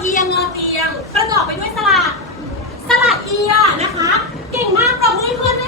เอียงงอเตียง ประกอบไปด้วยสลัดสลัดเอียนะคะ เก่งมากปรบมือเพื่อนด้ย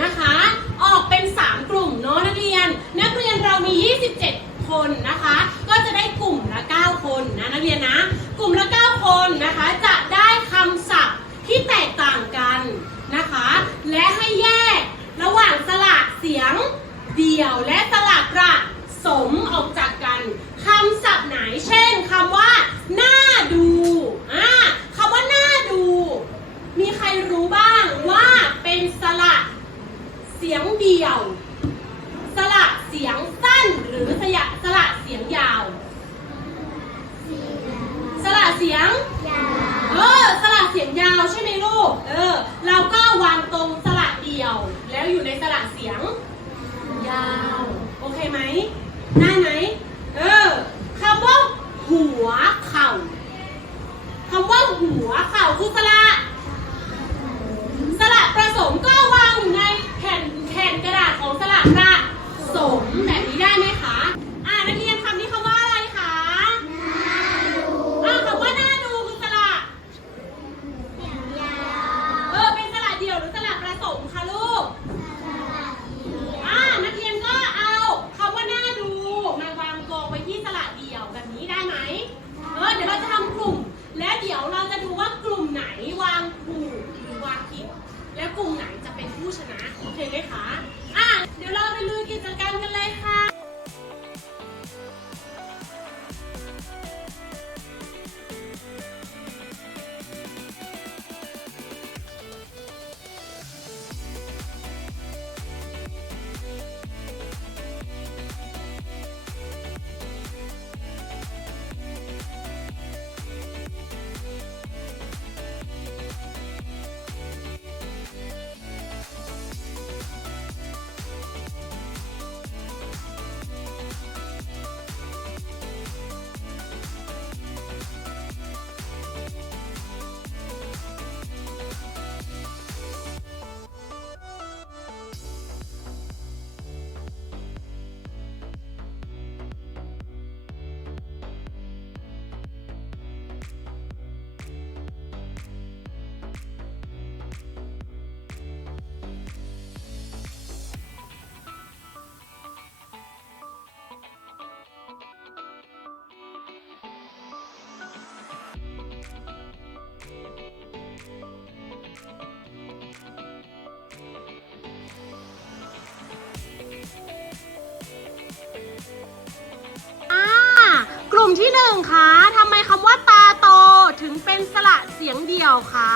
นะคะ ออกเป็น 3 กลุ่มเนาะนักเรียน นักเรียนเรามี 27 คนนะคะ ก็จะได้กลุ่มละ 9 คนนะนักเรียนนะ กลุ่มละ 9 คนนะคะจะได้คำศัพท์ที่แตกต่างกันนะคะ และให้แยกระหว่างสลากเสียงเดี่ยวและสลากกระ เสียงยาวเออสระเสียงยาวใช่ไหมลูก เออ เราก็วางตรงสระเดี่ยว แล้วอยู่ในสระเสียง ยาว โอเคไหมได้ไหมเออคำว่าหัวเข่าคำว่าหัวเข่าคือสระ ลุ่มที่หนึ่งคะทำไมคำว่าตาโตถึงเป็นสระเสียงเดี่ยวคะ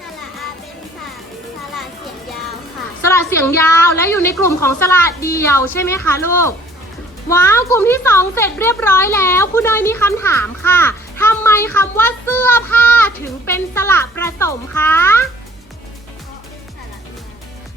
สระอาเป็นสระสระเสียงยาวค่ะ สระเสียงยาวและอยู่ในกลุ่มของสระเดี่ยวใช่ไหมคะลูก ว้าวกลุ่มที่สองเสร็จเรียบร้อยแล้วคุณเนยมีคำถามค่ะทำไมคำว่าเสื้อผ้าถึงเป็นสระประสมคะเพราะเป็นสระเอือ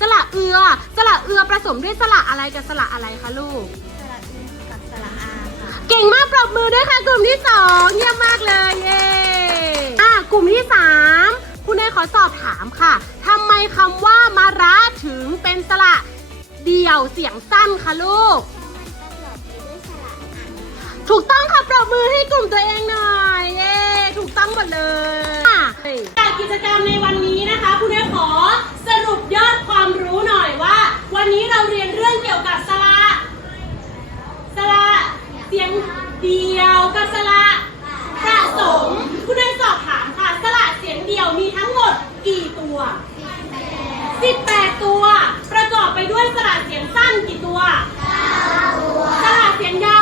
สระเอือสระเอือผสมด้วยสระอะไรกับสระอะไรคะลูก เก่งมากปรบมือด้วยค่ะ กลุ่มที่สองเยี่ยมมากเลยเย้อะกลุ่มที่สามคุณเนยขอสอบถามค่ะทำไมคำว่ามาระถึงเป็นสระเดี่ยวเสียงสั้นคะลูก ถูกต้องค่ะปรบมือให้กลุ่มตัวเองหน่อยเย้ถูกต้องหมดเลยจากกิจกรรมในวันนี้นะคะ คุณเนยขอสรุปยอดความรู้หน่อยว่า วันนี้เราเรียนเรื่องเกี่ยวกับสระสระเสียง เดียวกับสระผสม คุณเนยสอบถามค่ะ สระเสียงเดียวมีทั้งหมดกี่ตัว 18 ตัว ประกอบไปด้วยสระเสียงสั้นกี่ตัวสระเสียงยาวกี่ตัวเก่งมากค่ะสระผสมมีทั้งหมดกี่ตัว6ตัว